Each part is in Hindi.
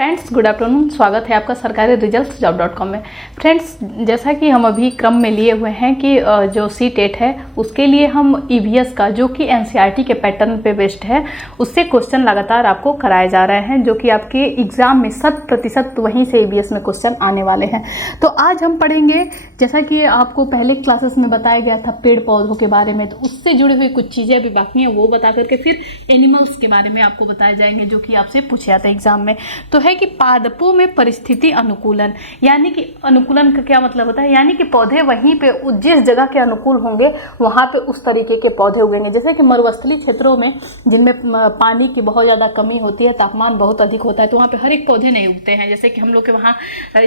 फ्रेंड्स गुड आफ्टरनून, स्वागत है आपका सरकारी रिजल्ट जॉब.com में। फ्रेंड्स, जैसा कि हम अभी क्रम में लिए हुए हैं कि जो C-TET है उसके लिए हम EVS का जो कि NCERT के पैटर्न पे बेस्ड है उससे क्वेश्चन लगातार आपको कराए जा रहे हैं, जो कि आपके एग्ज़ाम में 100% वहीं से EVS में क्वेश्चन आने वाले हैं। तो आज हम पढ़ेंगे, जैसा कि आपको पहले क्लासेस में बताया गया था पेड़ पौधों के बारे में, तो उससे जुड़ी हुई कुछ चीज़ें अभी बाकी हैं वो बता करके फिर एनिमल्स के बारे में आपको बताए जाएंगे जो कि आपसे पूछे जाते हैं एग्जाम में। तो है कि पादपों में परिस्थिति अनुकूलन, यानी कि अनुकूलन का क्या मतलब होता है, यानी कि पौधे वहीं पे जिस जगह के अनुकूल होंगे वहाँ पे उस तरीके के पौधे उगेंगे। जैसे कि मरुस्थलीय क्षेत्रों में जिनमें पानी की बहुत ज़्यादा कमी होती है, तापमान बहुत अधिक होता है, तो वहाँ पे हर एक पौधे नहीं उगते हैं। जैसे कि हम लोग के वहाँ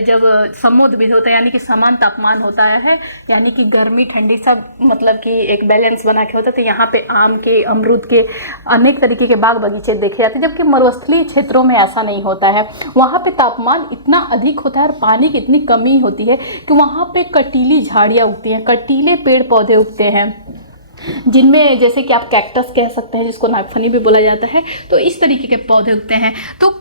जब समुद्र होता है यानी कि समान तापमान होता है, यानी कि गर्मी ठंडी सब मतलब कि एक बैलेंस बना के होता है, तो यहाँ पे आम के, अमरूद के, अनेक तरीके के बाग बगीचे देखे जाते हैं। जबकि मरुस्थलीय क्षेत्रों में ऐसा नहीं होता है, वहाँ पे तापमान इतना अधिक होता है और पानी की इतनी कमी होती है कि वहाँ पे कटीली झाड़ियाँ उगती हैं, कटीले पेड़ पौधे उगते हैं, जिनमें जैसे कि आप कैक्टस कह सकते हैं, जिसको नागफनी भी बोला जाता है। तो इस तरीके के पौधे उगते हैं। तो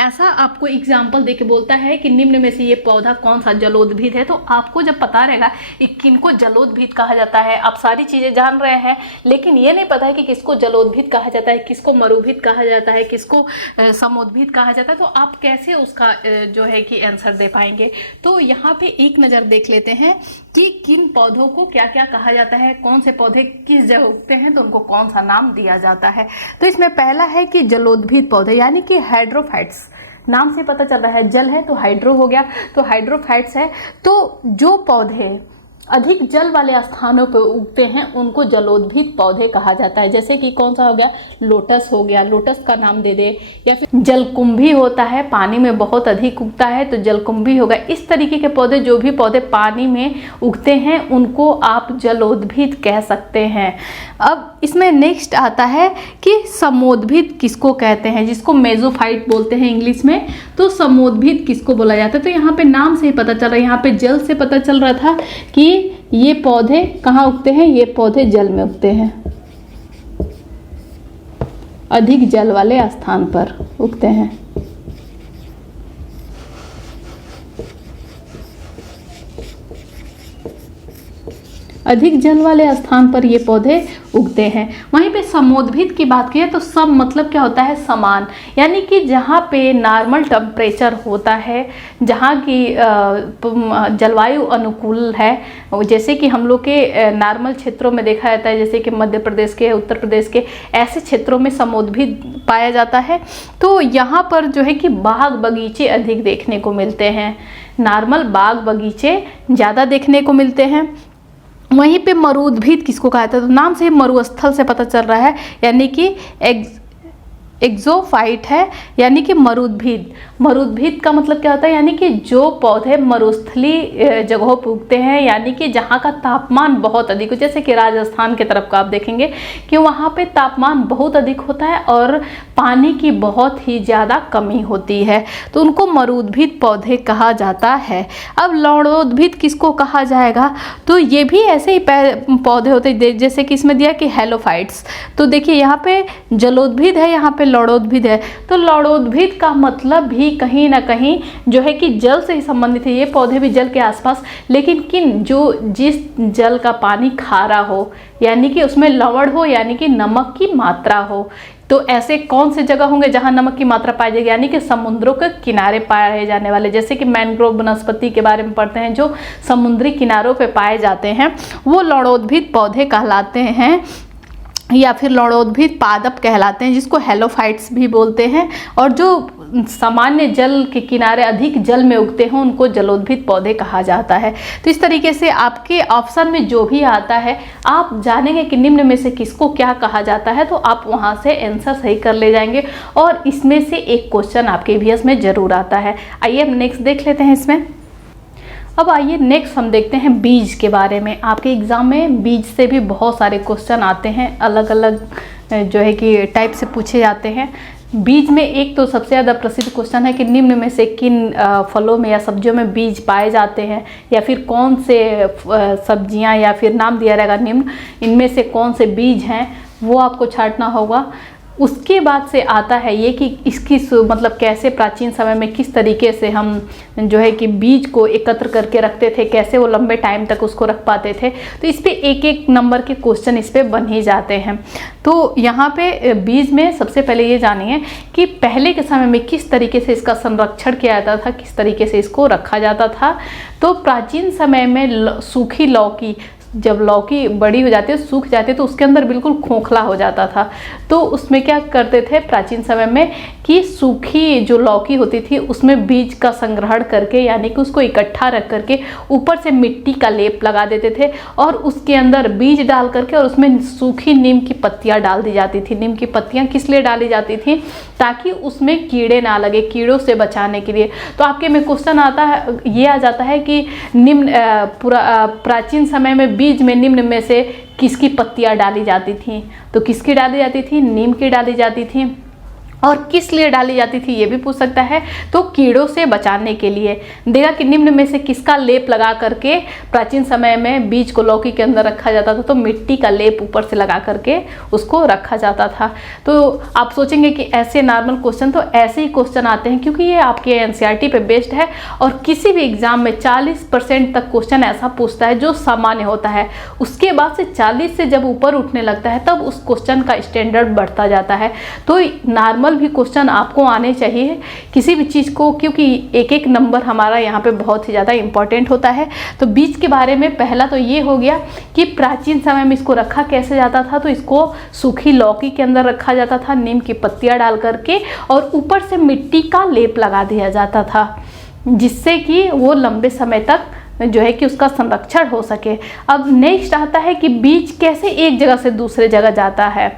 ऐसा आपको एग्जाम्पल देके बोलता है कि निम्न में से ये पौधा कौन सा जलोद्भिद है। तो आपको जब पता रहेगा कि किनको जलोद्भिद कहा जाता है, आप सारी चीज़ें जान रहे हैं, लेकिन ये नहीं पता है कि किसको जलोद्भिद कहा जाता है, किसको मरुभिद कहा जाता है, किसको समोद्भिद कहा जाता है, तो आप कैसे उसका जो है कि आंसर दे पाएंगे। तो यहाँ पे एक नज़र देख लेते हैं कि किन पौधों को क्या क्या कहा जाता है, कौन से पौधे किस जगह उगते हैं, तो उनको कौन सा नाम दिया जाता है। तो इसमें पहला है कि जलोद्भिद पौधे, यानी कि हाइड्रोफाइट्स। नाम से पता चल रहा है जल है तो हाइड्रो हो गया, तो हाइड्रोफाइट्स है। तो जो पौधे अधिक जल वाले स्थानों पर उगते हैं उनको जलोद्भिद पौधे कहा जाता है। जैसे कि कौन सा हो गया, लोटस हो गया, लोटस का नाम दे दे, या फिर जलकुंभी होता है, पानी में बहुत अधिक उगता है तो जलकुंभी होगा। इस तरीके के पौधे, जो भी पौधे पानी में उगते हैं उनको आप जलोद्भिद कह सकते हैं। अब इसमें नेक्स्ट आता है कि समोद्भिद किसको कहते हैं, जिसको मेसोफाइट बोलते हैं इंग्लिश में। तो समोद्भिद किसको बोला जाता है, तो यहाँ पे नाम से ही पता चल रहा है, यहाँ पे जल से पता चल रहा था कि ये पौधे कहाँ उगते हैं, ये पौधे जल में उगते हैं, अधिक जल वाले स्थान पर उगते हैं। अधिक जल वाले स्थान पर ये पौधे उगते हैं। वहीं पे समोद्भिद की बात की तो सम मतलब क्या होता है, समान, यानी कि जहाँ पे नॉर्मल टेम्परेचर होता है, जहाँ की जलवायु अनुकूल है, जैसे कि हम लोग के नॉर्मल क्षेत्रों में देखा जाता है, जैसे कि मध्य प्रदेश के, उत्तर प्रदेश के, ऐसे क्षेत्रों में समोद्भिद पाया जाता है। तो यहाँ पर जो है कि बाग बगीचे अधिक देखने को मिलते हैं, नॉर्मल बाग बगीचे ज़्यादा देखने को मिलते हैं। वहीं पे मरुद्भिद किसको कहा जाता है, तो नाम से मरुस्थल से पता चल रहा है, यानी कि एक्सोफाइट है, यानी कि मरुद्भिद। मरुद्भिद का मतलब क्या होता है, यानी कि जो पौधे मरुस्थलीय जगहों पर उगते हैं, यानी कि जहाँ का तापमान बहुत अधिक हो, जैसे कि राजस्थान के तरफ का आप देखेंगे कि वहाँ पे तापमान बहुत अधिक होता है और पानी की बहुत ही ज़्यादा कमी होती है, तो उनको मरुद्भिद पौधे कहा जाता है। अब लवणोद्भिद किसको कहा जाएगा, तो ये भी ऐसे ही पौधे होते हैं, जैसे कि इसमें दिया कि हेलोफाइट्स। तो देखिए यहाँ पे जलोद्भिद है, यहाँ पे लौणोद्भिद है। तो लौणोद्भिद का मतलब भी कहीं ना कहीं जो है कि जल से ही संबंधित है। ये पौधे भी जल के आसपास, लेकिन जिस जल का पानी खारा हो, यानी कि उसमें लवण हो, यानी कि नमक की मात्रा हो। तो ऐसे कौन से जगह होंगे जहां नमक की मात्रा पाई जाएगी, यानी कि समुद्रों के किनारे पाए जाने वाले, जैसे कि मैंग्रोव वनस्पति के बारे में पढ़ते हैं, जो समुद्री किनारों पे पाए जाते हैं, वो लौणोद्भिद पौधे कहलाते हैं, या फिर लौणोद्भिद पादप कहलाते हैं, जिसको हेलोफाइट्स भी बोलते हैं। और जो सामान्य जल के किनारे अधिक जल में उगते हैं उनको जलोद्भिद पौधे कहा जाता है। तो इस तरीके से आपके ऑप्शन में जो भी आता है आप जानेंगे कि निम्न में से किसको क्या कहा जाता है, तो आप वहां से आंसर सही कर ले जाएंगे और इसमें से एक क्वेश्चन आपके EVS में जरूर आता है। आइए हम नेक्स्ट देख लेते हैं इसमें। अब आइए नेक्स्ट हम देखते हैं बीज के बारे में। आपके एग्ज़ाम में बीज से भी बहुत सारे क्वेश्चन आते हैं, अलग अलग जो है कि टाइप से पूछे जाते हैं। बीज में एक तो सबसे ज़्यादा प्रसिद्ध क्वेश्चन है कि निम्न में से किन फलों में या सब्जियों में बीज पाए जाते हैं, या फिर कौन से सब्जियां, या फिर नाम दिया रहेगा निम्न, इनमें से कौन से बीज हैं वो आपको छांटना होगा। उसके बाद से आता है ये कि इसकी मतलब कैसे प्राचीन समय में किस तरीके से हम जो है कि बीज को एकत्र करके रखते थे, कैसे वो लंबे टाइम तक उसको रख पाते थे। तो इस पे एक एक नंबर के क्वेश्चन इस पे बन ही जाते हैं। तो यहाँ पे बीज में सबसे पहले ये जानिए कि पहले के समय में किस तरीके से इसका संरक्षण किया जाता था, किस तरीके से इसको रखा जाता था। तो प्राचीन समय में सूखी लौकी, जब लौकी बड़ी हो जाती है, सूख जाती है, तो उसके अंदर बिल्कुल खोखला हो जाता था। तो उसमें क्या करते थे प्राचीन समय में कि सूखी जो लौकी होती थी उसमें बीज का संग्रहण करके, यानी कि उसको इकट्ठा रख करके ऊपर से मिट्टी का लेप लगा देते थे और उसके अंदर बीज डाल करके और उसमें सूखी नीम की पत्तियां डाल दी जाती थी। नीम की पत्तियां किस लिए डाली जाती थी? ताकि उसमें कीड़े ना लगे, कीड़ों से बचाने के लिए। तो आपके में क्वेश्चन आता है, ये आ जाता है कि निम्न प्राचीन समय में बीज में निम्न में से किसकी पत्तियां डाली जाती थी? तो किसकी डाली जाती थी? नीम की डाली जाती थी। और किस लिए डाली जाती थी ये भी पूछ सकता है। तो कीड़ों से बचाने के लिए। देखा कि निम्न में से किसका लेप लगा करके प्राचीन समय में बीज को लौकी के अंदर रखा जाता था? तो मिट्टी का लेप ऊपर से लगा करके उसको रखा जाता था। तो आप सोचेंगे कि ऐसे नॉर्मल क्वेश्चन, तो ऐसे ही क्वेश्चन आते हैं क्योंकि ये आपके एनसीईआरटी पे बेस्ड है और किसी भी एग्जाम में 40% तक क्वेश्चन ऐसा पूछता है जो सामान्य होता है। उसके बाद से 40 से जब ऊपर उठने लगता है तब उस क्वेश्चन का स्टैंडर्ड बढ़ता जाता है। तो नॉर्मल भी क्वेश्चन आपको आने चाहिए किसी भी चीज़ को, क्योंकि एक एक नंबर हमारा यहाँ पे बहुत ही ज़्यादा इंपॉर्टेंट होता है। तो बीज के बारे में पहला तो ये हो गया कि प्राचीन समय में इसको रखा कैसे जाता था। तो इसको सूखी लौकी के अंदर रखा जाता था, नीम की पत्तियां डाल करके, और ऊपर से मिट्टी का लेप लगा दिया जाता था जिससे कि वो लंबे समय तक जो है कि उसका संरक्षण हो सके। अब नेक्स्ट आता है कि बीज कैसे एक जगह से दूसरे जगह जाता है।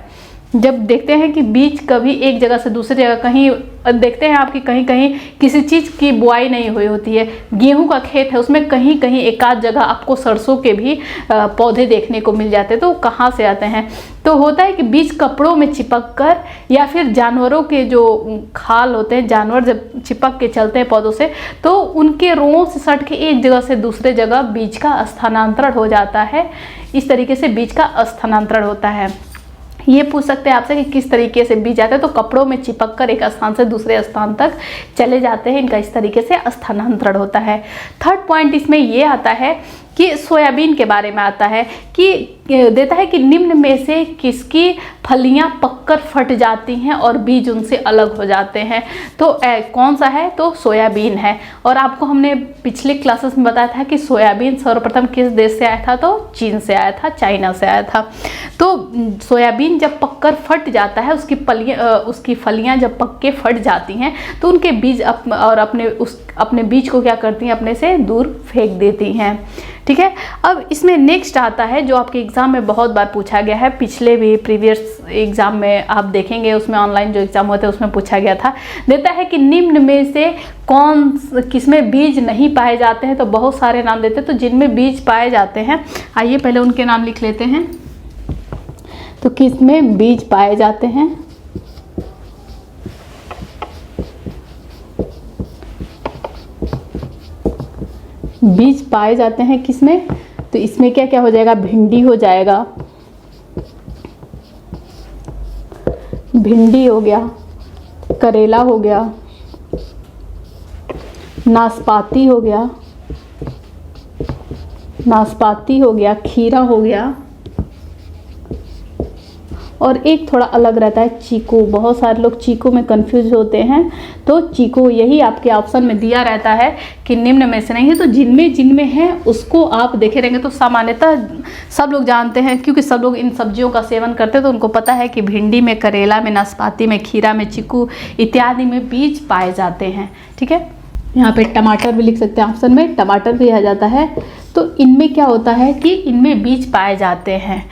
जब देखते हैं कि बीज कभी एक जगह से दूसरी जगह, कहीं देखते हैं आपकी कहीं कहीं किसी चीज़ की बुआई नहीं हुई होती है, गेहूं का खेत है, उसमें कहीं कहीं एक आध जगह आपको सरसों के भी पौधे देखने को मिल जाते हैं। तो कहाँ से आते हैं? तो होता है कि बीज कपड़ों में चिपक कर, या फिर जानवरों के जो खाल होते हैं, जानवर जब चिपक के चलते हैं पौधों से, तो उनके रोंों से सट के एक जगह से दूसरे जगह बीज का स्थानांतरण हो जाता है। इस तरीके से बीज का स्थानांतरण होता है। ये पूछ सकते हैं आपसे कि किस तरीके से बीज आते हैं। तो कपड़ों में चिपक कर एक स्थान से दूसरे स्थान तक चले जाते हैं, इनका इस तरीके से स्थानांतरण होता है। थर्ड पॉइंट इसमें ये आता है कि सोयाबीन के बारे में आता है कि देता है कि निम्न में से किसकी फलियां पककर फट जाती हैं और बीज उनसे अलग हो जाते हैं। तो कौन सा है? तो सोयाबीन है। और आपको हमने पिछले क्लासेस में बताया था कि सोयाबीन सर्वप्रथम किस देश से आया था? तो चीन से आया था, चाइना से आया था। तो सोयाबीन जब पककर फट जाता है, उसकी फलियां जब पक के फट जाती हैं तो उनके बीज अपने बीज को क्या करती हैं? अपने से दूर फेंक देती हैं। ठीक है। अब इसमें नेक्स्ट आता है जो आपके एग्जाम में बहुत बार पूछा गया है, पिछले भी प्रीवियस एग्जाम में आप देखेंगे, उसमें ऑनलाइन जो एग्जाम होते हैं उसमें पूछा गया था। देता है कि निम्न में से किसमें बीज नहीं पाए जाते हैं? तो बहुत सारे नाम देते हैं। तो जिनमें बीज पाए जाते हैं, आइए पहले उनके नाम लिख लेते हैं। तो किसमें बीज पाए जाते हैं? बीज पाए जाते हैं किसमें? तो इसमें क्या क्या हो जाएगा? भिंडी हो जाएगा, भिंडी हो गया, करेला हो गया, नाशपाती हो गया, खीरा हो गया, और एक थोड़ा अलग रहता है चीकू। बहुत सारे लोग चीकू में कंफ्यूज होते हैं। तो चीकू यही आपके ऑप्शन में दिया रहता है कि निम्न में से नहीं है। तो जिनमें है उसको आप देखे रहेंगे। तो सामान्यतः सब लोग जानते हैं, क्योंकि सब लोग इन सब्जियों का सेवन करते हैं, तो उनको पता है कि भिंडी में, करेला में, नाशपाती में, खीरा में, चीकू इत्यादि में बीज पाए जाते हैं। ठीक है। यहाँ पे टमाटर भी लिख सकते हैं, ऑप्शन में टमाटर भी आ जाता है। तो इनमें क्या होता है कि इनमें बीज पाए जाते हैं।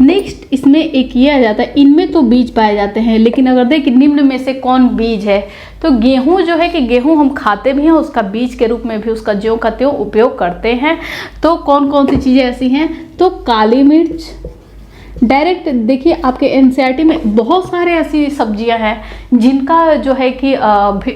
नेक्स्ट इसमें एक ये आ जाता है, इनमें तो बीज पाए जाते हैं, लेकिन अगर देखें निम्न में से कौन बीज है, तो गेहूं जो है कि गेहूं हम खाते भी हैं, उसका बीज के रूप में भी उसका ज्यों का त्यों उपयोग करते हैं। तो कौन कौन सी चीज़ें ऐसी हैं? तो काली मिर्च। डायरेक्ट देखिए आपके एनसीईआरटी में बहुत सारे ऐसी सब्जियां हैं जिनका जो है कि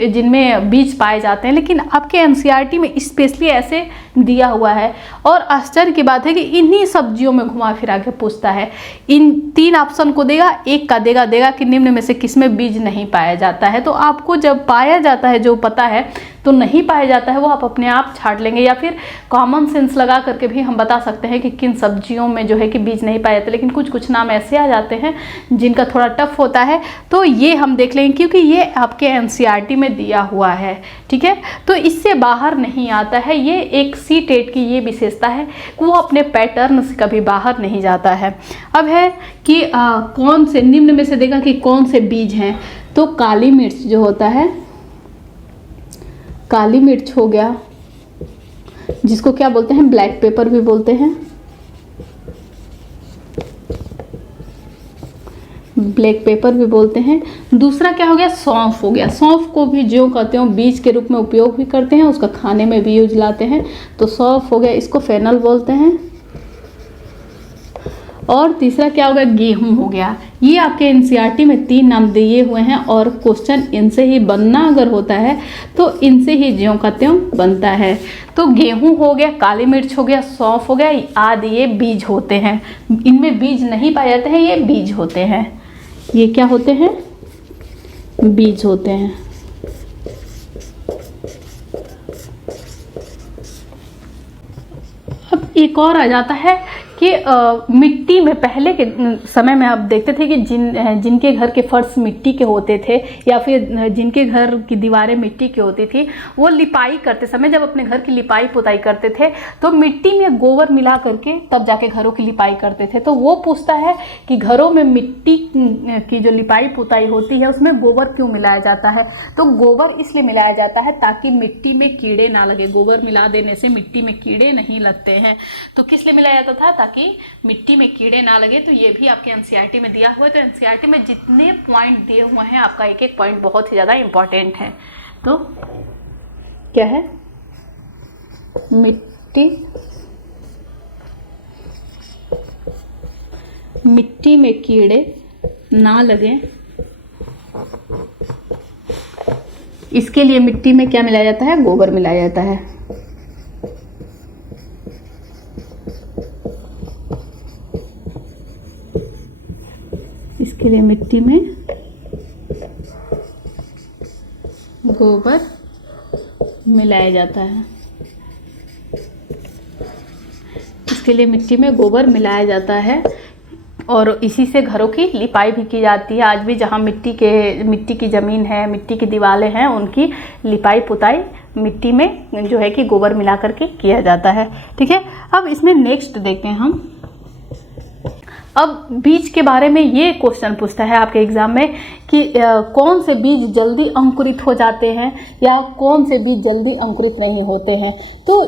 जिनमें बीज पाए जाते हैं, लेकिन आपके एनसीईआरटी में स्पेशली ऐसे दिया हुआ है। और आश्चर्य की बात है कि इन्हीं सब्जियों में घुमा फिरा के पूछता है, इन 3 ऑप्शन को देगा, एक का देगा कि निम्न में से किसमें बीज नहीं पाया जाता है। तो आपको जब पाया जाता है जो पता है, तो नहीं पाया जाता है वो आप अपने आप छांट लेंगे, या फिर कॉमन सेंस लगा करके भी हम बता सकते हैं कि किन सब्जियों में जो है कि बीज नहीं पाए जाते। लेकिन कुछ कुछ नाम ऐसे आ जाते हैं जिनका थोड़ा टफ होता है, तो ये हम देख लेंगे क्योंकि ये आपके एनसीईआरटी में दिया हुआ है, ठीक है। तो इससे बाहर नहीं आता है, ये एक सी टेट की ये विशेषता है कि वो अपने पैटर्न से कभी बाहर नहीं जाता है। अब है कि कौन से निम्न में से देगा कि कौन से बीज हैं, तो काली मिर्च जो होता है, काली मिर्च हो गया, जिसको क्या बोलते हैं, ब्लैक पेपर भी बोलते हैं, ब्लैक पेपर भी बोलते हैं। दूसरा क्या हो गया, सौंफ हो गया। सौंफ को भी ज्यों कहते हो बीज के रूप में उपयोग भी करते हैं, उसका खाने में भी यूज लाते हैं, तो सौंफ हो गया, इसको फेनल बोलते हैं। और तीसरा क्या हो गया, गेहूं हो गया। ये आपके एनसीईआरटी में 3 नाम दिए हुए हैं और क्वेश्चन इनसे ही बनना अगर होता है तो इनसे ही ज्यों का त्यों बनता है। तो गेहूं हो गया, काली मिर्च हो गया, सौंफ हो गया, आदि ये बीज होते हैं। इनमें बीज नहीं पाए जाते हैं, ये बीज होते हैं। ये क्या होते हैं, बीज होते हैं। अब एक और आ जाता है कि मिट्टी में पहले के समय में आप देखते थे कि जिनके घर के फर्श मिट्टी के होते थे या फिर जिनके घर की दीवारें मिट्टी की होती थी, वो लिपाई करते समय जब अपने घर की लिपाई पुताई करते थे तो मिट्टी में गोबर मिला करके तब जाके घरों की लिपाई करते थे। तो वो पूछता है कि घरों में मिट्टी की जो लिपाई पुताई होती है उसमें गोबर क्यों मिलाया जाता है। तो गोबर इसलिए मिलाया जाता है ताकि मिट्टी में कीड़े ना लगे। गोबर मिला देने से मिट्टी में कीड़े नहीं लगते हैं। तो किस लिए मिलाया जाता था, ताकि मिट्टी में कीड़े ना लगे। तो ये भी आपके एनसीईआरटी में दिया हुआ है। तो एनसीईआरटी में जितने पॉइंट दिए हुए हैं, आपका एक एक पॉइंट बहुत ही ज़्यादा इंपॉर्टेंट है। तो क्या है, मिट्टी में कीड़े ना लगे, इसके लिए मिट्टी में क्या मिलाया जाता है, गोबर मिलाया जाता है। इसके लिए मिट्टी में गोबर मिलाया जाता है। इसके लिए मिट्टी में गोबर मिलाया जाता है और इसी से घरों की लिपाई भी की जाती है। आज भी जहाँ मिट्टी की ज़मीन है, मिट्टी की दीवारें हैं, उनकी लिपाई पुताई मिट्टी में जो है कि गोबर मिला करके किया जाता है। ठीक है, अब इसमें नेक्स्ट देखते हैं हम। अब बीज के बारे में ये क्वेश्चन पूछता है आपके एग्जाम में कि कौन से बीज जल्दी अंकुरित हो जाते हैं या कौन से बीज जल्दी अंकुरित नहीं होते हैं। तो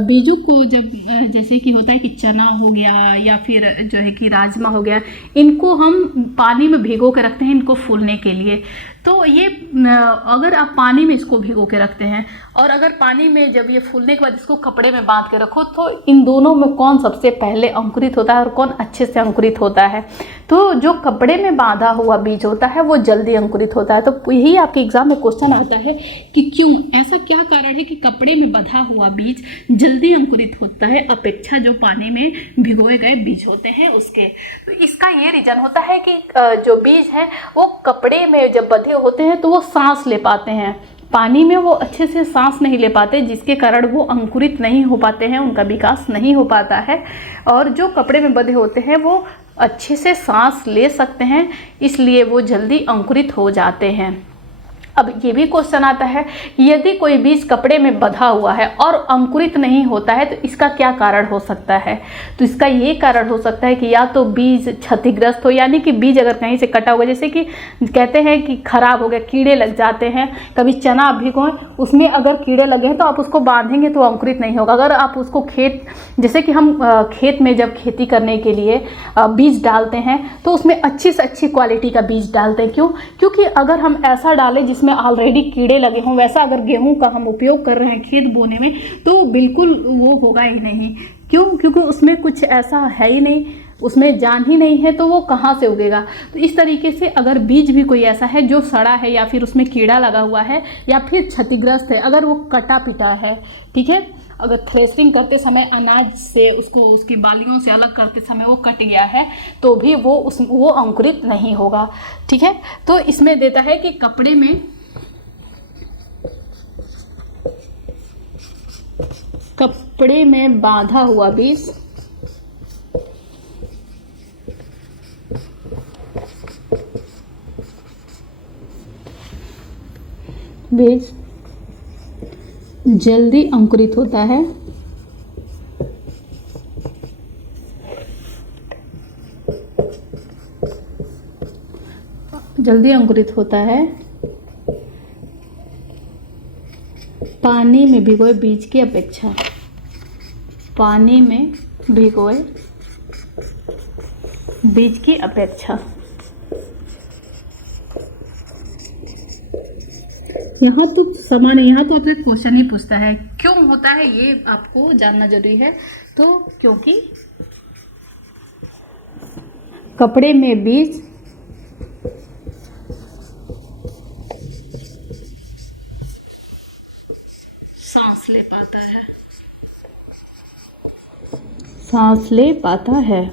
बीजों को जब जैसे कि होता है कि चना हो गया या फिर जो है कि राजमा हो गया, इनको हम पानी में भिगो के रखते हैं इनको फूलने के लिए। तो ये अगर आप पानी में इसको भिगो के रखते हैं और अगर पानी में जब ये फूलने के बाद इसको कपड़े में बांध के रखो, तो इन दोनों में कौन सबसे पहले अंकुरित होता है और कौन अच्छे से अंकुरित होता है। तो जो कपड़े में बांधा हुआ बीज होता है वो जल्दी अंकुरित होता है। तो यही आपके एग्जाम में क्वेश्चन आता है कि क्यों, ऐसा क्या कारण है कि कपड़े में बंधा हुआ बीज जल्दी अंकुरित होता है अपेक्षा जो पानी में भिगोए गए बीज होते हैं उसके। तो इसका ये रीज़न होता है कि जो बीज है वो कपड़े में जब बंधे होते हैं तो वो सांस ले पाते हैं, पानी में वो अच्छे से सांस नहीं ले पाते, जिसके कारण वो अंकुरित नहीं हो पाते हैं, उनका विकास नहीं हो पाता है। और जो कपड़े में बंधे होते हैं वो अच्छे से सांस ले सकते हैं, इसलिए वो जल्दी अंकुरित हो जाते हैं। अब ये भी क्वेश्चन आता है यदि कोई बीज कपड़े में बंधा हुआ है और अंकुरित नहीं होता है तो इसका क्या कारण हो सकता है। तो इसका ये कारण हो सकता है कि या तो बीज क्षतिग्रस्त हो, यानी कि बीज अगर कहीं से कटा होगा, जैसे कि कहते हैं कि खराब हो गया, कीड़े लग जाते हैं। कभी चना आप भिगोएं, उसमें अगर कीड़े लगे हैं तो आप उसको बांधेंगे तो अंकुरित नहीं होगा। अगर आप उसको जैसे कि हम खेत में जब खेती करने के लिए बीज डालते हैं तो उसमें अच्छी से अच्छी क्वालिटी का बीज डालते हैं। क्यों? क्योंकि अगर हम ऐसा डालें जिसमें ऑलरेडी कीड़े लगे हों, वैसा अगर गेहूं का हम उपयोग कर रहे हैं खेत बोने में, तो बिल्कुल वो होगा ही नहीं। क्यों? क्योंकि उसमें कुछ ऐसा है ही नहीं, उसमें जान ही नहीं है तो वो कहाँ से उगेगा। तो इस तरीके से अगर बीज भी कोई ऐसा है जो सड़ा है या फिर उसमें कीड़ा लगा हुआ है या फिर क्षतिग्रस्त है, अगर वो कटा पिटा है, ठीक है, अगर थ्रेसिंग करते समय अनाज से उसको उसकी बालियों से अलग करते समय वो कट गया है तो भी वो अंकुरित नहीं होगा, ठीक है। तो इसमें देता है कि कपड़े में बांधा हुआ बीज जल्दी अंकुरित होता है, पानी में भिगोए बीज की अपेक्षा। पानी में भिगोए बीज की अपेक्षा। यहाँ तो समान है, यहाँ तो आपसे क्वेश्चन ही पूछता है क्यों होता है, ये आपको जानना जरूरी है। तो क्योंकि कपड़े में बीज सांस ले पाता है,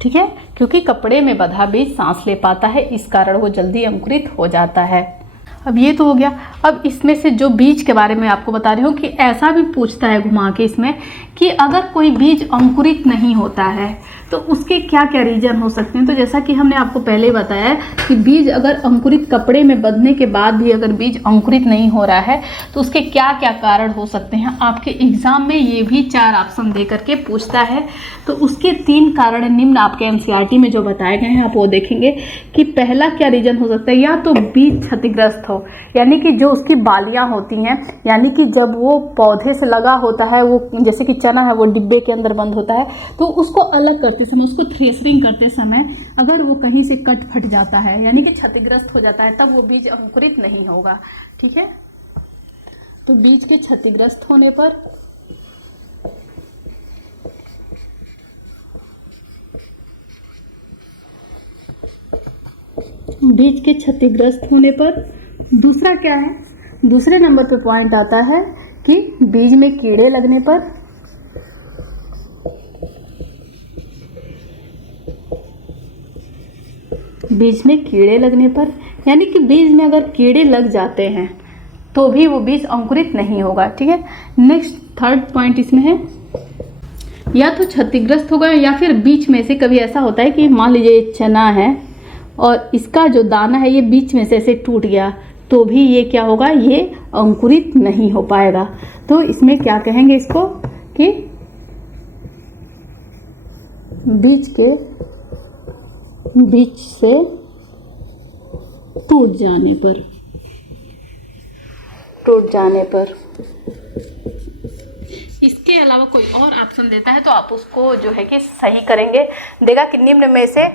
ठीक है, क्योंकि कपड़े में बंधा बीज सांस ले पाता है, इस कारण वो जल्दी अंकुरित हो जाता है। अब ये तो हो गया। अब इसमें से जो बीज के बारे में आपको बता रही हूँ कि ऐसा भी पूछता है घुमा के इसमें कि अगर कोई बीज अंकुरित नहीं होता है तो उसके क्या क्या रीजन हो सकते हैं। तो जैसा कि हमने आपको पहले ही बताया कि बीज अगर अंकुरित कपड़े में बंधने के बाद भी अगर बीज अंकुरित नहीं हो रहा है तो उसके क्या क्या कारण हो सकते हैं। आपके एग्जाम में ये भी 4 ऑप्शन दे करके पूछता है। तो उसके 3 कारण निम्न आपके एनसीईआरटी में जो बताए गए हैं आप वो देखेंगे कि पहला क्या रीजन हो सकता है, या तो बीज क्षतिग्रस्त हो, यानी कि जो उसकी बालियां होती हैं, यानी कि जब वो पौधे से लगा होता है, वो जैसे कि चना है वो डिब्बे के अंदर बंद होता है, तो उसको अलग करते समय, उसको थ्रेसरिंग करते समय अगर वो कहीं से कट फट जाता है यानी कि क्षतिग्रस्त हो जाता है, तब वो बीज अंकुरित नहीं होगा, ठीक है। तो बीज के क्षतिग्रस्त होने पर दूसरा क्या है, दूसरे नंबर पे पॉइंट आता है कि बीज में कीड़े लगने पर, यानी कि बीज में अगर कीड़े लग जाते हैं तो भी वो बीज अंकुरित नहीं होगा, ठीक है। नेक्स्ट थर्ड पॉइंट इसमें है, या तो क्षतिग्रस्त होगा या फिर बीच में से कभी ऐसा होता है कि मान लीजिए ये चना है और इसका जो दाना है ये बीच में से ऐसे टूट गया तो भी ये क्या होगा, ये अंकुरित नहीं हो पाएगा। तो इसमें क्या कहेंगे इसको कि बीच से टूट जाने पर। इसके अलावा कोई और ऑप्शन देता है तो आप उसको जो है कि सही करेंगे। देगा कि निम्न में से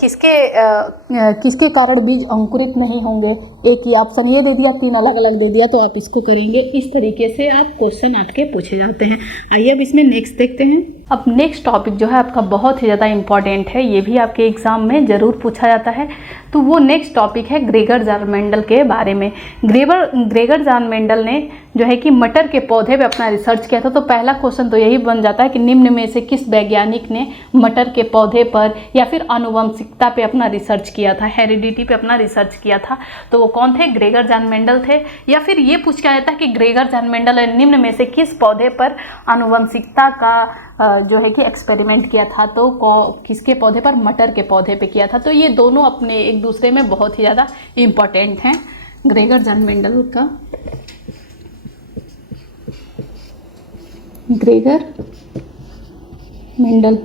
किसके कारण बीज अंकुरित नहीं होंगे। एक ही ऑप्शन ये दे दिया, 3 अलग अलग दे दिया, तो आप इसको करेंगे। इस तरीके से आप क्वेश्चन आपके पूछे जाते हैं। आइए अब इसमें नेक्स्ट देखते हैं। अब नेक्स्ट टॉपिक जो है आपका बहुत ही ज़्यादा इंपॉर्टेंट है, ये भी आपके एग्जाम में ज़रूर पूछा जाता है। तो वो नेक्स्ट टॉपिक है ग्रेगर जान मेंडल के बारे में। ग्रेगर जान मेंडल ने जो है कि मटर के पौधे पे अपना रिसर्च किया था। तो पहला क्वेश्चन तो यही बन जाता है कि निम्न में से किस वैज्ञानिक ने मटर के पौधे पर या फिर आनुवंशिकता पे अपना रिसर्च किया था, हेरिडिटी पे अपना रिसर्च किया था। तो वो कौन थे, ग्रेगर जान मेंडल थे। या फिर ये पूछ के आया था कि ग्रेगर जान मेंडल ने निम्न में से किस पौधे पर आनुवंशिकता का जो है कि एक्सपेरिमेंट किया था। तो किसके पौधे पर, मटर के पौधे पे किया था। तो ये दोनों अपने एक दूसरे में बहुत ही ज़्यादा इम्पॉर्टेंट हैं। ग्रेगर जान मेंडल का, ग्रेगर मेंडल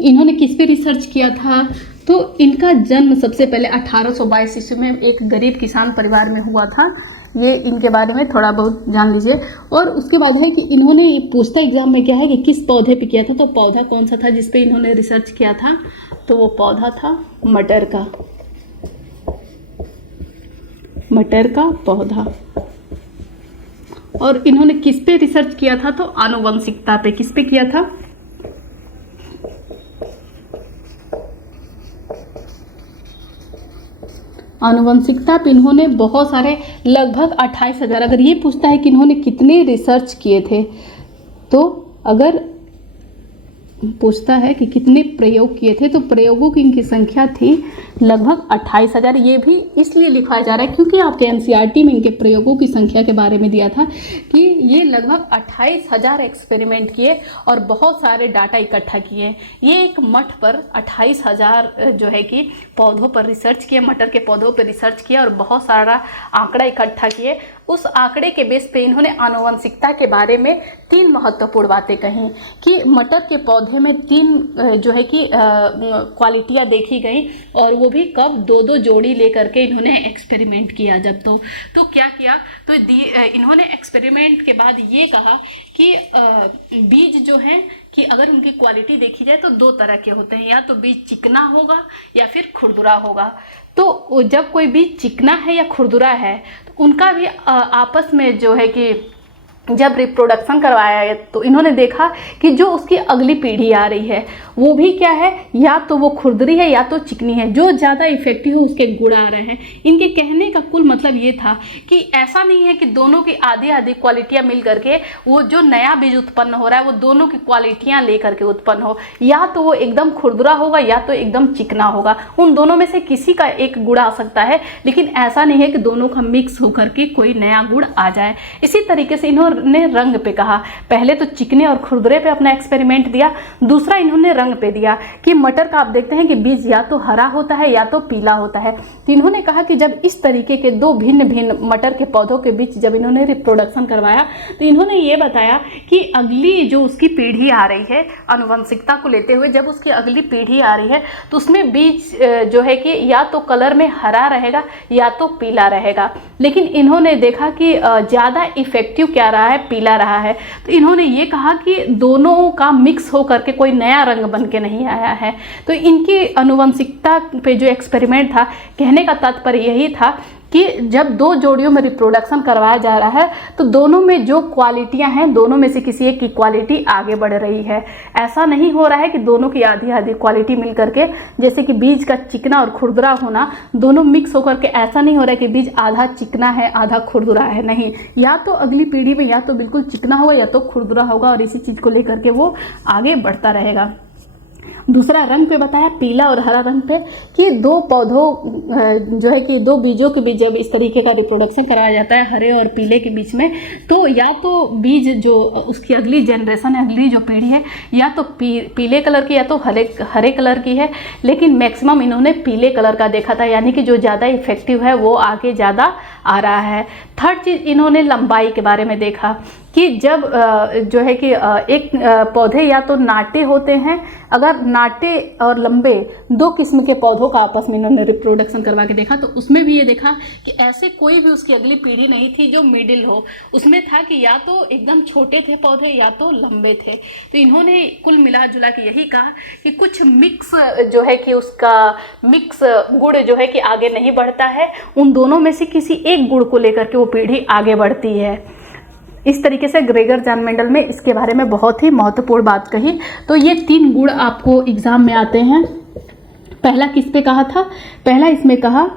इन्होंने किस पे रिसर्च किया था। तो इनका जन्म सबसे पहले 1822 ईस्वी में एक गरीब किसान परिवार में हुआ था। ये इनके बारे में थोड़ा बहुत जान लीजिए। और उसके बाद है कि इन्होंने पूछता एग्जाम में क्या है कि किस पौधे पे किया था। तो पौधा कौन सा था जिस पे इन्होंने रिसर्च किया था, तो वो पौधा था मटर का पौधा। और इन्होंने किस पे रिसर्च किया था, तो आनुवंशिकता पे। किस पे किया था, आनुवंशिकता पे इन्होंने बहुत सारे लगभग 28,000, अगर ये पूछता है कि इन्होंने कितने रिसर्च किए थे, तो अगर पूछता है कि कितने प्रयोग किए थे, तो प्रयोगों की इनकी संख्या थी लगभग 28,000। ये भी इसलिए लिखवाया जा रहा है क्योंकि आपके एनसीईआरटी में इनके प्रयोगों की संख्या के बारे में दिया था कि ये लगभग 28,000 एक्सपेरिमेंट किए और बहुत सारे डाटा इकट्ठा किए। ये एक मठ पर 28,000 जो है कि पौधों पर रिसर्च किए, मटर के पौधों पर रिसर्च किया और बहुत सारा आंकड़ा इकट्ठा किए। उस आंकड़े के बेस पे इन्होंने आनुवंशिकता के बारे में 3 महत्वपूर्ण बातें कही कि मटर के पौधे में 3 जो है कि क्वालिटियाँ देखी गई, और वो भी कब 2-2 जोड़ी लेकर के इन्होंने एक्सपेरिमेंट किया। जब तो क्या किया, तो इन्होंने एक्सपेरिमेंट के बाद ये कहा कि बीज जो हैं कि अगर उनकी क्वालिटी देखी जाए तो 2 तरह के होते हैं, या तो बीज चिकना होगा या फिर खुरदुरा होगा। तो जब कोई बीज चिकना है या खुरदुरा है तो उनका भी आपस में जो है कि जब रिप्रोडक्शन करवाया है तो इन्होंने देखा कि जो उसकी अगली पीढ़ी आ रही है वो भी क्या है, या तो वो खुरदरी है या तो चिकनी है। जो ज़्यादा इफेक्टिव हो उसके गुण आ रहे हैं। इनके कहने का कुल मतलब ये था कि ऐसा नहीं है कि दोनों की आधी आधी क्वालिटियाँ मिल करके वो जो नया बीज उत्पन्न हो रहा है वो दोनों की क्वालिटियाँ ले करके उत्पन्न हो, या तो वो एकदम खुरदरा होगा या तो एकदम चिकना होगा। उन दोनों में से किसी का एक गुण आ सकता है, लेकिन ऐसा नहीं है कि दोनों का मिक्स होकर के कोई नया गुण आ जाए। इसी तरीके से इन्होंने रंग पे कहा। पहले तो चिकने और खुरदरे पे अपना एक्सपेरिमेंट दिया, दूसरा इन्होंने रंग पे दिया कि मटर का आप देखते हैं कि बीज या तो हरा होता है या तो पीला होता है। तो इन्होंने कहा कि जब इस तरीके के 2 भिन्न भिन्न मटर के पौधों के बीच जब इन्होंने रिप्रोडक्शन करवाया तो इन्होंने ये बताया कि अगली जो उसकी पीढ़ी आ रही है, आनुवंशिकता को लेते हुए जब उसकी अगली पीढ़ी आ रही है तो उसमें बीज जो है कि या तो कलर में हरा रहेगा या तो पीला रहेगा। लेकिन इन्होंने देखा कि ज़्यादा इफेक्टिव क्या रहा है, पीला रहा है। तो इन्होंने ये कहा कि दोनों का मिक्स हो करके कोई नया रंग बन के नहीं आया है। तो इनकी आनुवंशिकता पे जो एक्सपेरिमेंट था, कहने का तात्पर्य यही था कि जब 2 जोड़ियों में रिप्रोडक्शन करवाया जा रहा है तो दोनों में जो क्वालिटियां हैं, दोनों में से किसी एक की क्वालिटी आगे बढ़ रही है। ऐसा नहीं हो रहा है कि दोनों की आधी आधी क्वालिटी मिल करके, जैसे कि बीज का चिकना और खुरदरा होना, दोनों मिक्स होकर के ऐसा नहीं हो रहा है कि बीज आधा चिकना है आधा खुरदरा है। नहीं, या तो अगली पीढ़ी में या तो बिल्कुल चिकना होगा या तो खुरदरा होगा, और इसी चीज़ को लेकर के वो आगे बढ़ता रहेगा। दूसरा रंग पे बताया, पीला और हरा रंग पे, कि 2 पौधों जो है कि 2 बीजों के बीच जब इस तरीके का रिप्रोडक्शन कराया जाता है हरे और पीले के बीच में, तो या तो बीज जो उसकी अगली जनरेशन है, अगली जो पीढ़ी है, या तो पीले कलर की या तो हरे कलर की है। लेकिन मैक्सिमम इन्होंने पीले कलर का देखा था, यानी कि जो ज़्यादा इफेक्टिव है वो आगे ज़्यादा आ रहा है। थर्ड चीज़, इन्होंने लंबाई के बारे में देखा कि जब जो है कि एक पौधे या तो नाटे होते हैं, अगर नाटे और लंबे 2 किस्म के पौधों का आपस में इन्होंने रिप्रोडक्शन करवा के देखा, तो उसमें भी ये देखा कि ऐसे कोई भी उसकी अगली पीढ़ी नहीं थी जो मिडिल हो। उसमें था कि या तो एकदम छोटे थे पौधे या तो लंबे थे। तो इन्होंने कुल मिला जुला के यही कहा कि कुछ मिक्स जो है कि उसका मिक्स गुण जो है कि आगे नहीं बढ़ता है, उन दोनों में से किसी एक गुण को लेकर के वो पीढ़ी आगे बढ़ती है। इस तरीके से ग्रेगर जॉन मेंडल में इसके बारे में बहुत ही महत्वपूर्ण बात कही। तो ये 3 गुण आपको एग्जाम में आते हैं। पहला किस पे कहा था? पहला इसमें कहा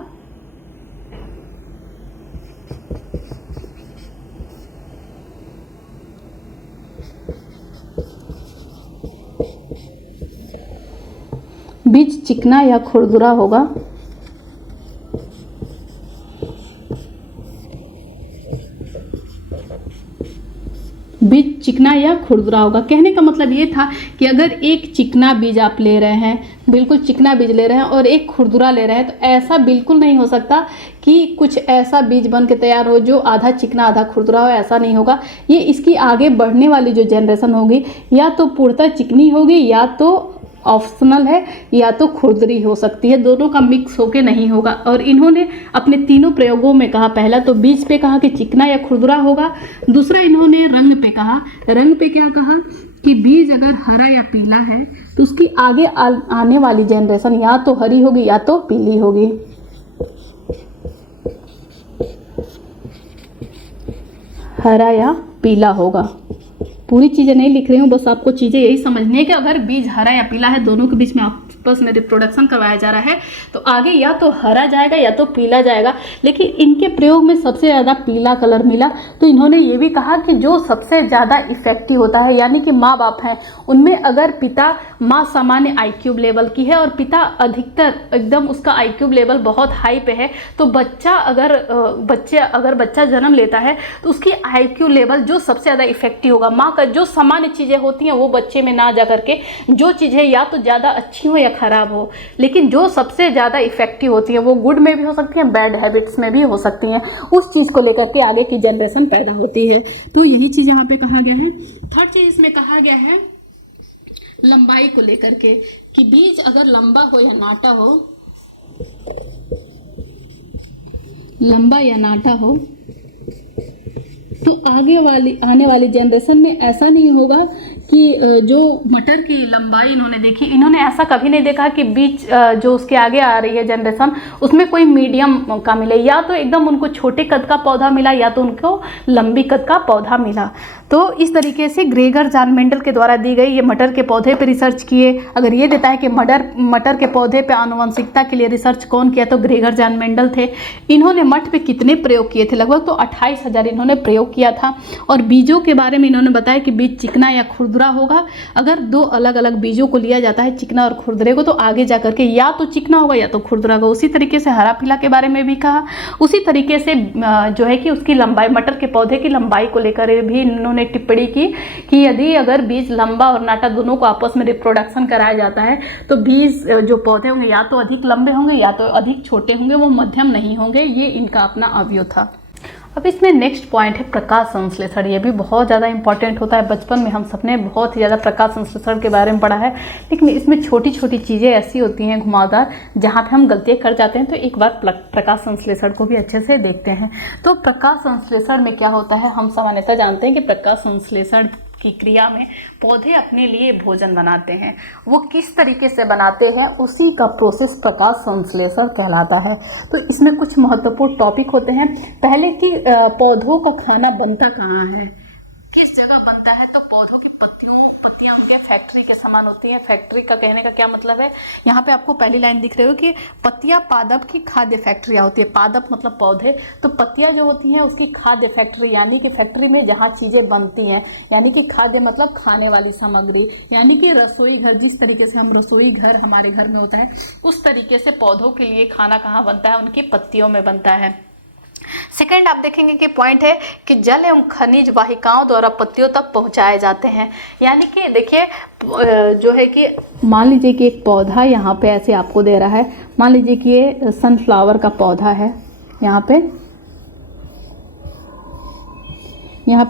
बीज चिकना या खुरदुरा होगा। बीज चिकना या खुरदुरा होगा। कहने का मतलब ये था कि अगर एक चिकना बीज आप ले रहे हैं, बिल्कुल चिकना बीज ले रहे हैं, और एक खुरदुरा ले रहे हैं, तो ऐसा बिल्कुल नहीं हो सकता कि कुछ ऐसा बीज बन के तैयार हो जो आधा चिकना आधा खुरदुरा हो। ऐसा नहीं होगा। ये इसकी आगे बढ़ने वाली जो जनरेशन होगी या तो पूर्णतः चिकनी होगी या तो ऑप्शनल है या तो खुरदरी हो सकती है, दोनों का मिक्स होके नहीं होगा। और इन्होंने अपने तीनों प्रयोगों में कहा, पहला तो बीज पे कहा कि चिकना या खुरदरा होगा, दूसरा इन्होंने रंग पे कहा। रंग पे क्या कहा कि बीज अगर हरा या पीला है तो उसकी आगे आने वाली जनरेशन या तो हरी होगी या तो पीली होगी। हरा या पीला होगा। पूरी चीज़ें नहीं लिख रही हूँ, बस आपको चीज़ें यही समझनी है कि अगर बीज हरा या पीला है, दोनों के बीच में आप आपस में रिप्रोडक्शन करवाया जा रहा है तो आगे या तो हरा जाएगा या तो पीला जाएगा, लेकिन इनके प्रयोग में सबसे ज़्यादा पीला कलर मिला। तो इन्होंने ये भी कहा कि जो सबसे ज़्यादा इफेक्टिव होता है, यानी कि माँ बाप हैं उनमें अगर पिता माँ सामान्य IQ लेवल की है और पिता अधिकतर एकदम उसका IQ लेवल बहुत हाई पे है, तो अगर बच्चा जन्म लेता है तो उसकी IQ लेवल जो सबसे ज़्यादा इफेक्टिव होगा, माँ का जो सामान्य चीज़ें होती हैं वो बच्चे में ना जा करके जो चीज़ें या तो ज़्यादा अच्छी हो या ख़राब हो, लेकिन जो सबसे ज़्यादा इफेक्टिव होती हैं वो गुड में भी हो सकती हैं, बैड हैबिट्स में भी हो सकती हैं, उस चीज़ को लेकर के आगे की जनरेशन पैदा होती है। तो यही चीज़ यहाँ पे कहा गया है। थर्ड चीज़ इसमें कहा गया है लंबाई को लेकर के कि बीज अगर लंबा हो या नाटा हो, लंबा या नाटा हो, तो आने वाली जनरेशन में ऐसा नहीं होगा कि जो मटर की लंबाई इन्होंने देखी, इन्होंने ऐसा कभी नहीं देखा कि बीच जो उसके आगे आ रही है जनरेशन उसमें कोई मीडियम का मिले, या तो एकदम उनको छोटे कद का पौधा मिला या तो उनको लंबी कद का पौधा मिला। तो इस तरीके से ग्रेगर जॉन मेंडल के द्वारा दी गई ये मटर के पौधे पे रिसर्च किए। अगर ये देता है कि मटर के पौधे पे आनुवंशिकता के लिए रिसर्च कौन किया, तो ग्रेगर जॉन मेंडल थे। इन्होंने मठ पे कितने प्रयोग किए थे, लगभग तो 28,000 इन्होंने प्रयोग किया था। और बीजों के बारे में इन्होंने बताया कि बीज चिकना या खुरदुरा होगा। अगर दो अलग अलग बीजों को लिया जाता है, चिकना और खुरदुरे को, तो आगे जा करके या तो चिकना होगा या तो खुरदुरा होगा। उसी तरीके से हरा पीला के बारे में भी कहा। उसी तरीके से जो है कि उसकी लंबाई, मटर के पौधे की लंबाई को लेकर भी इन्होंने टिप्पणी की कि यदि अगर बीज लंबा और नाटा दोनों को आपस में रिप्रोडक्शन कराया जाता है तो बीज जो पौधे होंगे या तो अधिक लंबे होंगे या तो अधिक छोटे होंगे, वो मध्यम नहीं होंगे। ये इनका अपना अवयव था। अब इसमें नेक्स्ट पॉइंट है प्रकाश संश्लेषण। ये भी बहुत ज़्यादा इंपॉर्टेंट होता है। बचपन में हम सबने बहुत ही ज़्यादा प्रकाश संश्लेषण के बारे में पढ़ा है, लेकिन इसमें छोटी छोटी चीज़ें ऐसी होती हैं घुमावदार जहाँ पे हम गलतियाँ कर जाते हैं। तो एक बार प्रकाश संश्लेषण को भी अच्छे से देखते हैं। तो प्रकाश संश्लेषण में क्या होता है, हम सामान्यतः जानते हैं कि प्रकाश संश्लेषण की क्रिया में पौधे अपने लिए भोजन बनाते हैं। वो किस तरीके से बनाते हैं, उसी का प्रोसेस प्रकाश संश्लेषण कहलाता है। तो इसमें कुछ महत्वपूर्ण टॉपिक होते हैं। पहले कि पौधों का खाना बनता कहाँ है, किस जगह बनता है, तो पौधों की पत्तियां उनके फैक्ट्री के समान होती है। फैक्ट्री का कहने का क्या मतलब है, यहाँ पे आपको पहली लाइन दिख रही हो कि पत्तियां पादप की खाद्य फैक्ट्रियाँ होती है। पादप मतलब पौधे, तो पत्तियां जो होती हैं उसकी खाद्य फैक्ट्री, यानी कि फैक्ट्री में जहाँ चीज़ें बनती हैं, यानी कि खाद्य मतलब खाने वाली सामग्री, यानी कि रसोई घर। जिस तरीके से हम रसोई घर हमारे घर में होता है, उस तरीके से पौधों के लिए खाना कहाँ बनता है, उनकी पत्तियों में बनता है। सेकंड आप देखेंगे कि पॉइंट है कि जल एवं खनिज वाहिकाओं द्वारा पत्तियों तक पहुंचाए जाते हैं। यानी कि देखिए जो है कि मान लीजिए कि एक पौधा यहाँ पे ऐसे आपको दे रहा है। मान लीजिए कि ये सनफ्लावर का पौधा है। यहाँ पे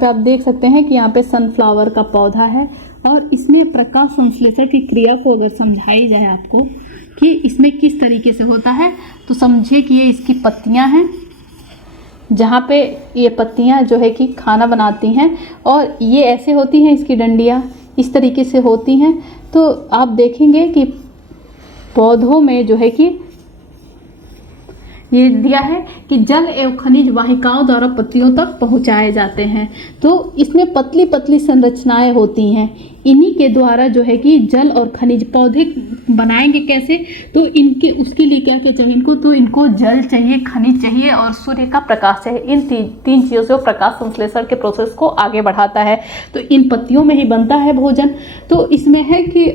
आप देख सकते हैं कि यहाँ पे सनफ्लावर का पौधा है और इसमें प्रकाश संश्लेषण की क्रिया को अगर समझाई जाए आपको कि इसमें किस तरीके से होता है, तो समझिए कि ये इसकी पत्तियाँ हैं, जहाँ पे ये पत्तियाँ जो है कि खाना बनाती हैं, और ये ऐसे होती हैं, इसकी डंडियाँ इस तरीके से होती हैं। तो आप देखेंगे कि पौधों में जो है कि ये दिया है कि जल एवं खनिज वाहिकाओं द्वारा पत्तियों तक पहुँचाए जाते हैं। तो इसमें पतली पतली संरचनाएं होती हैं, इन्हीं के द्वारा जो है कि जल और खनिज पौधे बनाएंगे कैसे, तो इनके उसके लिए क्या क्या चाहिए इनको, तो इनको जल चाहिए, खनिज चाहिए और सूर्य का प्रकाश चाहिए। इन तीन चीज़ों से वो प्रकाश संश्लेषण के प्रोसेस को आगे बढ़ाता है। तो इन पत्तियों में ही बनता है भोजन। तो इसमें है कि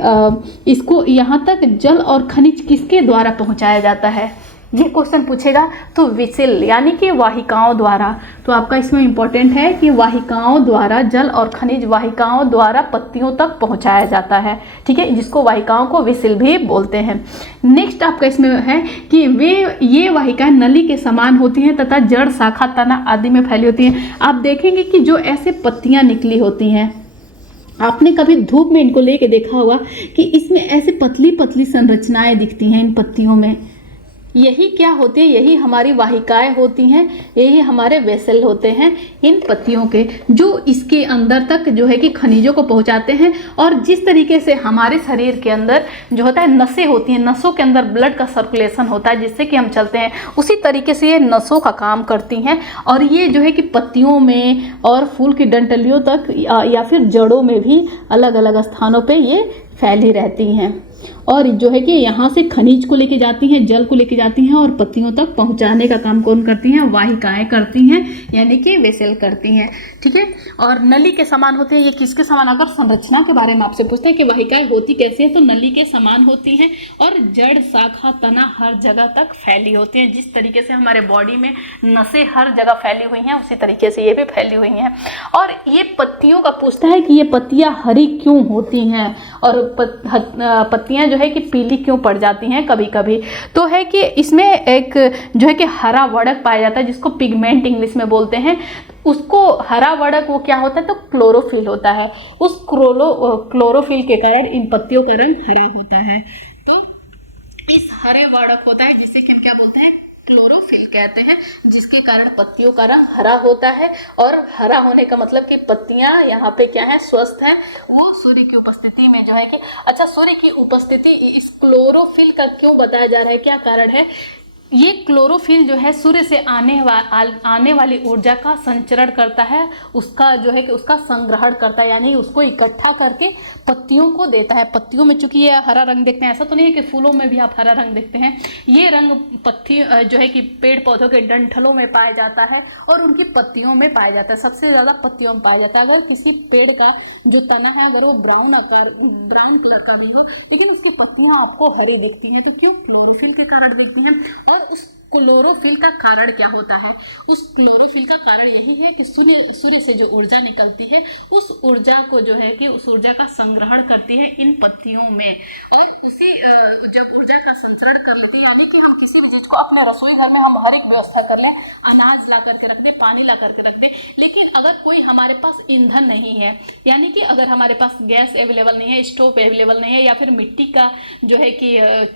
इसको यहाँ तक जल और खनिज किसके द्वारा पहुँचाया जाता है, ये क्वेश्चन पूछेगा। तो विसिल यानी कि वाहिकाओं द्वारा। तो आपका इसमें इंपॉर्टेंट है कि वाहिकाओं द्वारा, जल और खनिज वाहिकाओं द्वारा पत्तियों तक पहुंचाया जाता है, ठीक है, जिसको वाहिकाओं को विसिल भी बोलते हैं। नेक्स्ट आपका इसमें है कि ये वाहिकाएं नली के समान होती हैं तथा जड़, शाखा, तना आदि में फैली होती हैं। आप देखेंगे कि जो ऐसे पत्तियां निकली होती हैं, आपने कभी धूप में इनको लेके देखा होगा कि इसमें ऐसे पतली पतली संरचनाएं दिखती हैं इन पत्तियों में। यही क्या होती है, यही हमारी वाहिकाएं होती हैं, यही हमारे वेसल होते हैं इन पत्तियों के, जो इसके अंदर तक जो है कि खनिजों को पहुंचाते हैं। और जिस तरीके से हमारे शरीर के अंदर जो होता है नसें होती हैं, नसों के अंदर ब्लड का सर्कुलेशन होता है जिससे कि हम चलते हैं, उसी तरीके से ये नसों का काम करती हैं। और ये जो है कि पत्तियों में और फूल की डंठलियों तक या फिर जड़ों में भी अलग अलग स्थानों पर ये फैली रहती हैं। और जो है कि यहाँ से खनिज को लेके जाती हैं, जल को लेके जाती हैं और पत्तियों तक पहुँचाने का काम कौन करती हैं? वाहिकाएं करती हैं, यानी कि वेसल करती हैं। ठीक है, और नली के समान होते हैं। ये किसके समान? अगर संरचना के बारे में आपसे पूछते हैं कि वाहिकाएं होती कैसे है, तो नली के समान होती हैं और जड़, शाखा, तना हर जगह तक फैली होती हैं। जिस तरीके से हमारे बॉडी में नसें हर जगह फैली हुई हैं, उसी तरीके से ये भी फैली हुई हैं। और ये पत्तियों का पूछता है कि ये पत्तियां हरी क्यों होती हैं और पत्तियां जो है कि पीली क्यों पड़ जाती हैं कभी कभी। तो है कि इसमें एक जो है कि हरा वर्णक पाया जाता है, जिसको पिगमेंट इंग्लिश में बोलते हैं। उसको हरा वर्णक वो क्या होता है? तो क्लोरोफिल होता है। उस क्लोरोफिल के कारण इन पत्तियों का रंग हरा होता है। तो इस हरे वर्णक होता है जिसे कि हम क्या बोलते हैं? क्लोरोफिल कहते हैं, जिसके कारण पत्तियों का रंग हरा होता है। और हरा होने का मतलब कि पत्तियां यहाँ पे क्या है? स्वस्थ है। वो सूर्य की उपस्थिति में जो है कि अच्छा, सूर्य की उपस्थिति इस क्लोरोफिल का क्यों बताया जा रहा है? क्या कारण है? ये क्लोरोफिल जो है सूर्य से आने वाली ऊर्जा का संचरण करता है, उसका जो है कि उसका संग्रहण करता है, यानी उसको इकट्ठा करके पत्तियों को देता है। पत्तियों में चूंकि ये हरा रंग देखते हैं, ऐसा तो नहीं है कि फूलों में भी आप हरा रंग देखते हैं। ये रंग पत्ती जो है कि पेड़ पौधों के डंठलों में पाया जाता है और उनकी पत्तियों में पाया जाता है। सबसे ज़्यादा पत्तियों में पाया जाता है। अगर किसी पेड़ का जो तना है अगर वो ब्राउन कलर का भी हो, लेकिन उसकी पत्तियाँ आपको हरी दिखती हैं, तो क्यों? क्लोरोफिल के कारण दिखती हैं। उस क्लोरोफिल का कारण क्या होता है? उस क्लोरोफिल का कारण यही है कि सूर्य से जो ऊर्जा निकलती है, उस ऊर्जा को जो है कि उस ऊर्जा का संग्रहण करती है इन पत्तियों में, और उसी जब ऊर्जा का संचरण कर लेती है, यानी कि हम किसी भी चीज़ को अपने रसोई घर में हम हर एक व्यवस्था कर लें, अनाज ला करके रख दें, पानी ला करके रख दें, लेकिन अगर कोई हमारे पास ईंधन नहीं है, यानी कि अगर हमारे पास गैस अवेलेबल नहीं है, स्टोव अवेलेबल नहीं है, या फिर मिट्टी का जो है कि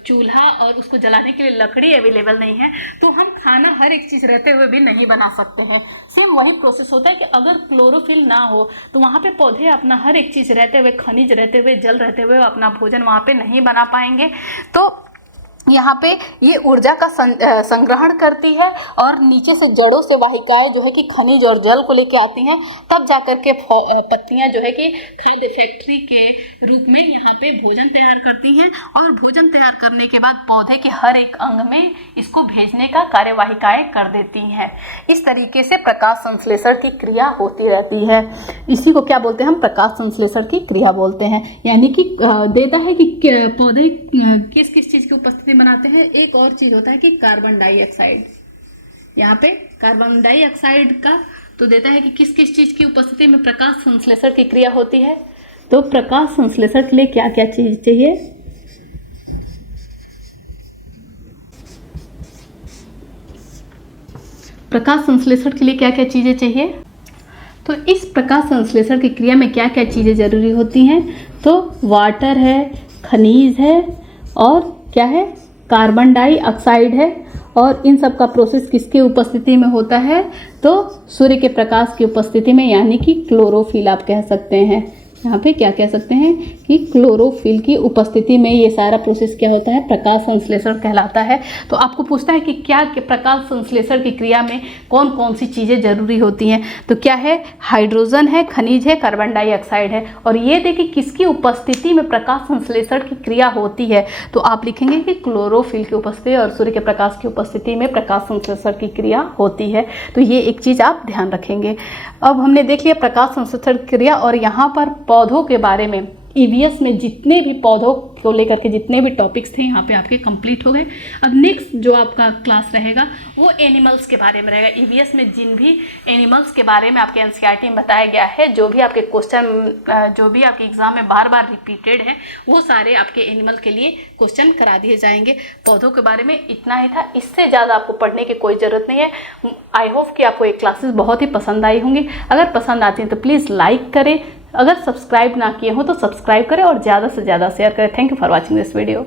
चूल्हा और उसको जलाने के लिए लकड़ी अवेलेबल नहीं है, तो हम खाना हर एक चीज़ रहते हुए भी नहीं बना सकते हैं। सेम वही प्रोसेस होता है कि अगर क्लोरोफिल ना हो तो वहाँ पे पौधे अपना हर एक चीज़ रहते हुए, खनिज रहते हुए, जल रहते हुए अपना भोजन वहाँ पे नहीं बना पाएंगे। तो यहाँ पे ये ऊर्जा का संग्रहण करती है और नीचे से जड़ों से वाहिकाएं जो है कि खनिज और जल को लेके आती हैं, तब जाकर के पत्तियां जो है कि खाद्य फैक्ट्री के रूप में यहाँ पे भोजन तैयार करती हैं, और भोजन तैयार करने के बाद पौधे के हर एक अंग में इसको भेजने का कार्य वाहिकाएं कर देती हैं। इस तरीके से प्रकाश संश्लेषण की क्रिया होती रहती है। इसी को क्या बोलते हैं? हम प्रकाश संश्लेषण की क्रिया बोलते हैं। यानी कि देता है कि पौधे किस किस चीज़ की उपस्थिति बनाते हैं। एक और चीज होता है कि कार्बन डाइऑक्साइड। यहाँ पे कार्बन डाइऑक्साइड का तो देता है कि किस किस चीज की उपस्थिति में प्रकाश संश्लेषण की क्रिया होती है। तो प्रकाश संश्लेषण के लिए क्या क्या चीज चाहिए? प्रकाश संश्लेषण के लिए क्या क्या चीजें चाहिए? तो इस प्रकाश संश्लेषण की क्रिया में क्या क्या चीजें जरूरी होती हैं? तो वाटर है, खनिज है, और क्या है? कार्बन डाइऑक्साइड है। और इन सब का प्रोसेस किसके उपस्थिति में होता है? तो सूर्य के प्रकाश की उपस्थिति में, यानी कि क्लोरोफिल आप कह सकते हैं। यहाँ पे क्या कह सकते हैं कि क्लोरोफिल की उपस्थिति में ये सारा प्रोसेस क्या होता है? प्रकाश संश्लेषण कहलाता है। तो आपको पूछता है कि क्या प्रकाश संश्लेषण की क्रिया में कौन कौन सी चीज़ें जरूरी होती हैं? तो क्या है? हाइड्रोजन है, खनिज है, कार्बन डाइऑक्साइड है। और ये देखिए किसकी उपस्थिति में प्रकाश संश्लेषण की क्रिया होती है, तो आप लिखेंगे कि क्लोरोफिल की उपस्थिति और सूर्य के प्रकाश की उपस्थिति में प्रकाश संश्लेषण की क्रिया होती है। तो ये एक चीज़ आप ध्यान रखेंगे। अब हमने देख लिया प्रकाश संश्लेषण क्रिया, और यहाँ पर पौधों के बारे में ईवीएस में जितने भी पौधों को लेकर के जितने भी टॉपिक्स थे यहाँ पे आपके कंप्लीट हो गए। अब नेक्स्ट जो आपका क्लास रहेगा वो एनिमल्स के बारे में रहेगा। ईवीएस में जिन भी एनिमल्स के बारे में आपके एनसीईआरटी में बताया गया है, जो भी आपके क्वेश्चन जो भी आपके एग्जाम में बार बार रिपीटेड है, वो सारे आपके एनिमल के लिए क्वेश्चन करा दिए जाएंगे। पौधों के बारे में इतना ही था, इससे ज़्यादा आपको पढ़ने की कोई ज़रूरत नहीं है। आई होप कि आपको ये क्लासेस बहुत ही पसंद आई होंगी। अगर पसंद आती हैं तो प्लीज़ लाइक करें, अगर सब्सक्राइब ना किए हो तो सब्सक्राइब करें और ज़्यादा से ज़्यादा शेयर करें। Thank you for watching this video.